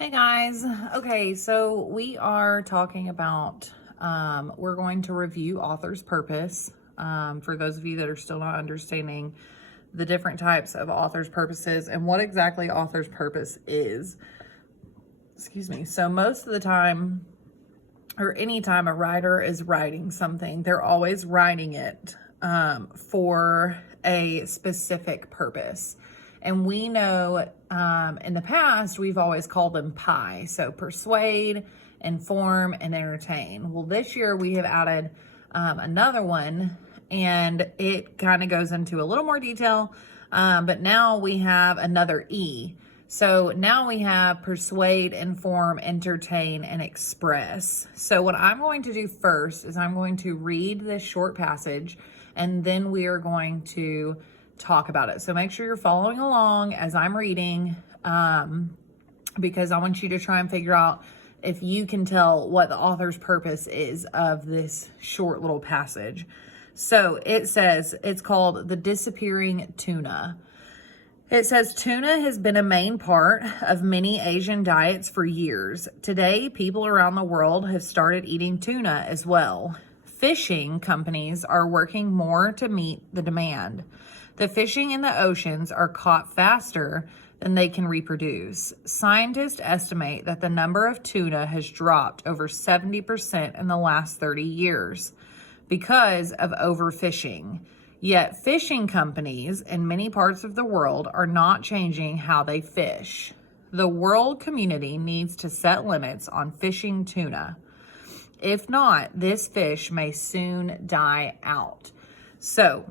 Hey guys. Okay, so we are talking about, we're going to review author's purpose. For those of you that are still not understanding the different types of author's purposes and what exactly author's purpose is. Excuse me. So most of the time, or anytime a writer is writing something, they're always writing it for a specific purpose. And we know in the past, we've always called them PIE. So persuade, inform, and entertain. Well, this year we have added another one, and it kind of goes into a little more detail. But now we have another E. So now we have persuade, inform, entertain, and express. So what I'm going to do first is I'm going to read this short passage, and then we are going to talk about it. So make sure you're following along as I'm reading, because I want you to try and figure out if you can tell what the author's purpose is of this short little passage. So it says, it's called The Disappearing Tuna. It says, tuna has been a main part of many Asian diets for years. Today, people around the world have started eating tuna as well. Fishing companies are working more to meet the demand. The fishing in the oceans are caught faster than they can reproduce. Scientists estimate that the number of tuna has dropped over 70% in the last 30 years because of overfishing. Yet fishing companies in many parts of the world are not changing how they fish. The world community needs to set limits on fishing tuna. If not, this fish may soon die out. So,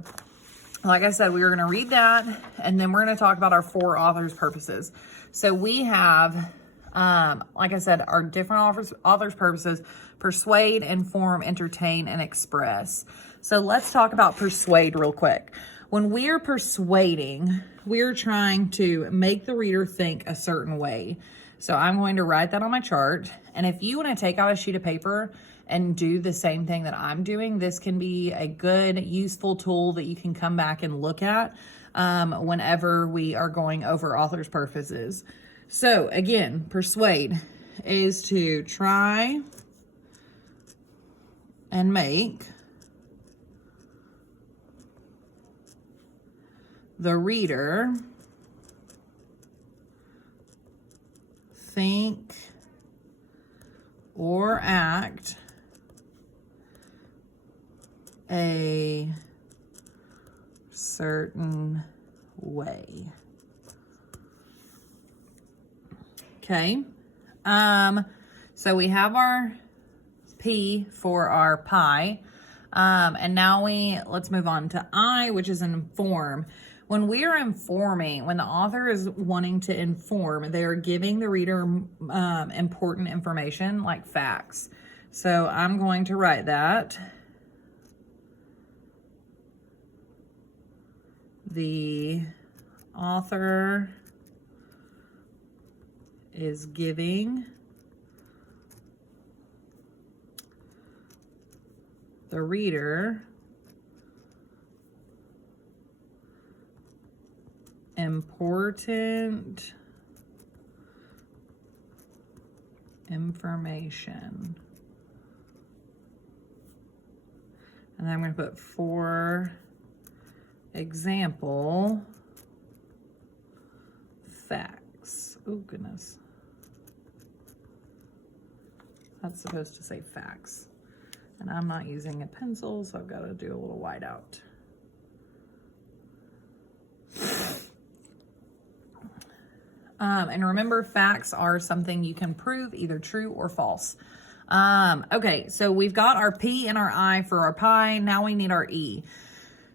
like I said, we are going to read that, and then we're going to talk about our four authors' purposes. So we have, like I said, our different authors' purposes: persuade, inform, entertain, and express. So let's talk about persuade real quick. When we are persuading, we're trying to make the reader think a certain way. So I'm going to write that on my chart. And if you want to take out a sheet of paper and do the same thing that I'm doing, this can be a good, useful tool that you can come back and look at whenever we are going over author's purposes. So again, persuade is to try and make the reader think or act a certain way. Okay. So we have our P for our pie. And now let's move on to I, which is inform. When we are informing, when the author is wanting to inform, they are giving the reader important information like facts. So I'm going to write that. The author is giving the reader important information. And then I'm going to put for example facts. Oh, goodness. That's supposed to say facts. And I'm not using a pencil, so I've got to do a little whiteout. And remember, facts are something you can prove either true or false. Okay, so we've got our P and our I for our pie. Now we need our E.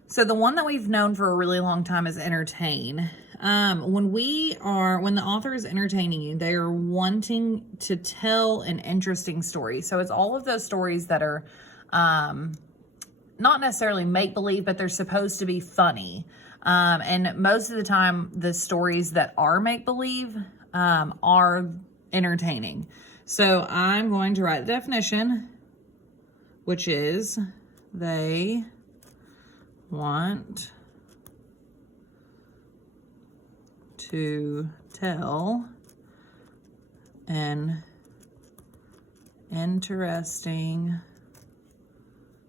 So the one that we've known for a really long time is entertain. When the author is entertaining you, they are wanting to tell an interesting story. So it's all of those stories that are not necessarily make-believe, but they're supposed to be funny. And most of the time, the stories that are make-believe are entertaining. So I'm going to write the definition, which is they want to tell an interesting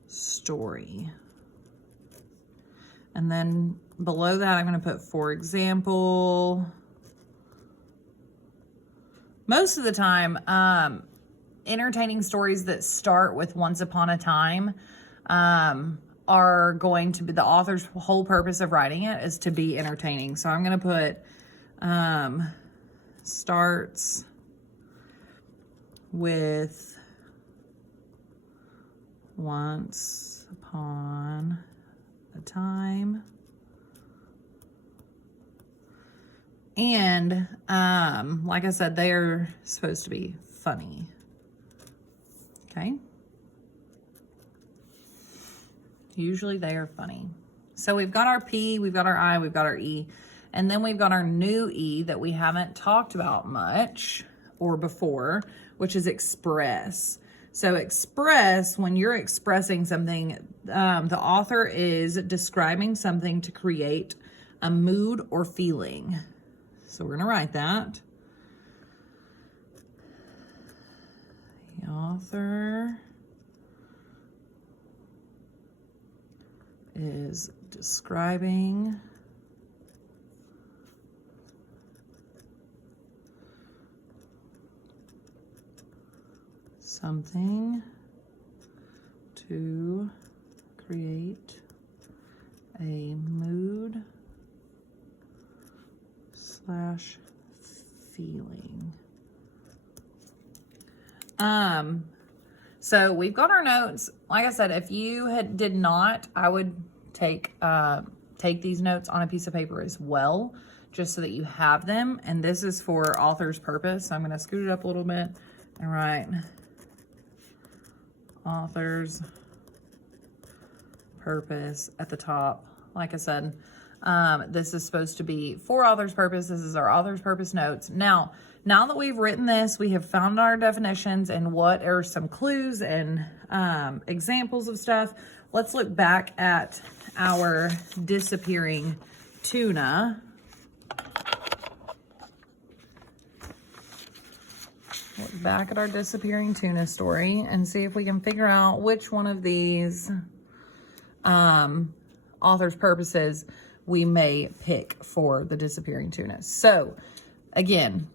story. And then below that, I'm going to put, for example. Most of the time, entertaining stories that start with once upon a time are going to be, the author's whole purpose of writing it is to be entertaining. So I'm going to put starts with once upon a time. And like I said, they are supposed to be funny. Okay. Usually they are funny. So we've got our P, we've got our I, we've got our E, and then we've got our new E that we haven't talked about much or before, which is express. So express, when you're expressing something, the author is describing something to create a mood or feeling. So we're going to write that. The author is describing something to create a mood / feeling. So we've got our notes. Like I said, if you did not, I would take these notes on a piece of paper as well, just so that you have them. And this is for author's purpose. So I'm going to scoot it up a little bit and write author's purpose at the top. Like I said, this is supposed to be for author's purpose. This is our author's purpose notes. Now that we've written this, we have found our definitions and what are some clues and examples of stuff. Let's look back at our disappearing tuna. Look back at our disappearing tuna story and see if we can figure out which one of these author's purposes we may pick for the disappearing tuna. So again,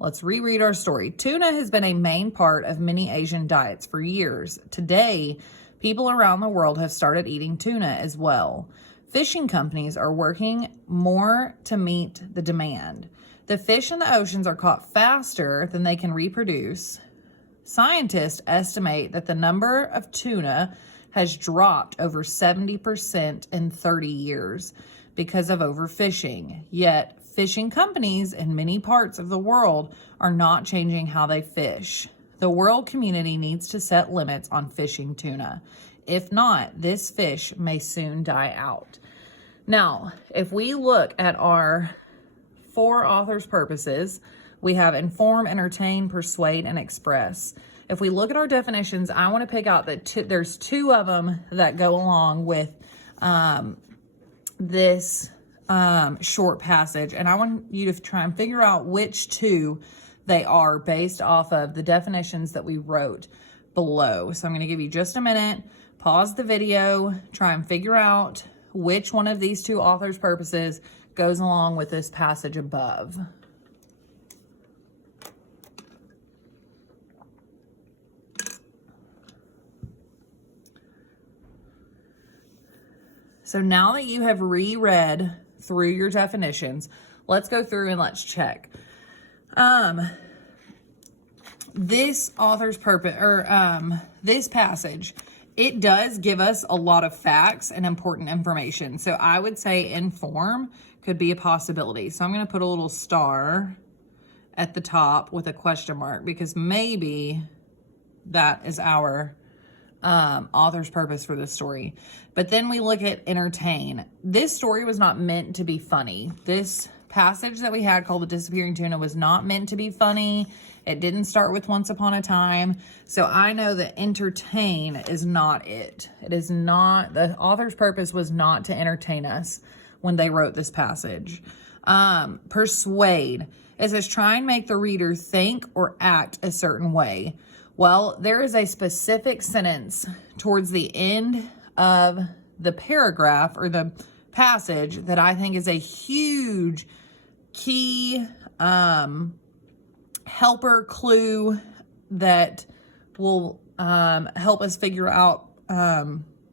let's reread our story. Tuna has been a main part of many Asian diets for years. Today, people around the world have started eating tuna as well. Fishing companies are working more to meet the demand. The fish in the oceans are caught faster than they can reproduce. Scientists estimate that the number of tuna has dropped over 70% in 30 years because of overfishing. Yet, fishing companies in many parts of the world are not changing how they fish. The world community needs to set limits on fishing tuna. If not, this fish may soon die out. Now, if we look at our 4 authors' purposes, we have inform, entertain, persuade, and express. If we look at our definitions, I want to pick out that there's 2 of them that go along with this short passage, and I want you to try and figure out which 2 they are based off of the definitions that we wrote below. So I'm going to give you just a minute, pause the video, try and figure out which one of these 2 authors' purposes goes along with this passage above. So now that you have reread through your definitions, let's go through and let's check. This author's purpose, or this passage, it does give us a lot of facts and important information. So I would say inform could be a possibility. So I'm going to put a little star at the top with a question mark, because maybe that is our author's purpose for this story. But then we look at entertain. This story was not meant to be funny. This passage that we had called The Disappearing Tuna was not meant to be funny. It didn't start with once upon a time. So I know that entertain is not it. It is not, the author's purpose was not to entertain us when they wrote this passage. Persuade. It says, try and make the reader think or act a certain way. Well, there is a specific sentence towards the end of the paragraph or the passage that I think is a huge key helper clue that will help us figure out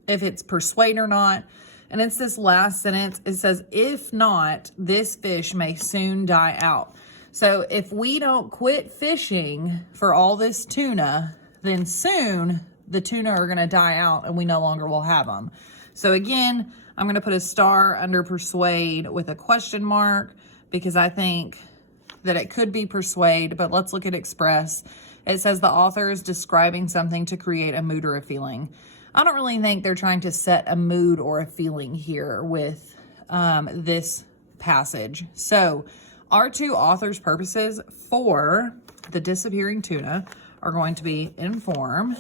if it's persuade or not. And it's this last sentence. It says, if not, this fish may soon die out. So if we don't quit fishing for all this tuna, then soon the tuna are going to die out and we no longer will have them. So again, I'm going to put a star under persuade with a question mark because I think that it could be persuade, but let's look at express. It says the author is describing something to create a mood or a feeling. I don't really think they're trying to set a mood or a feeling here with this passage. So our two authors' purposes for the disappearing tuna are going to be inform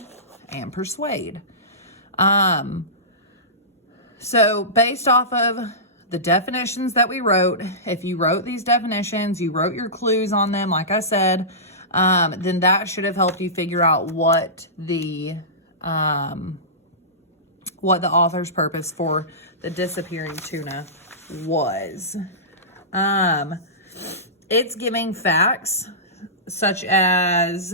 and persuade. So based off of the definitions that we wrote, if you wrote these definitions, you wrote your clues on them, like I said, then that should have helped you figure out what the author's purpose for the disappearing tuna was. It's giving facts such as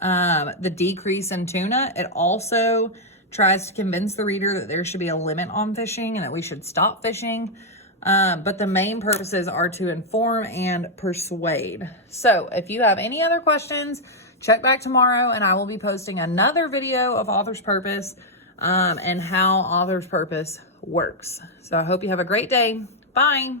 the decrease in tuna. It also tries to convince the reader that there should be a limit on fishing and that we should stop fishing. But the main purposes are to inform and persuade. So if you have any other questions, check back tomorrow and I will be posting another video of author's purpose and how author's purpose works. So I hope you have a great day. Bye.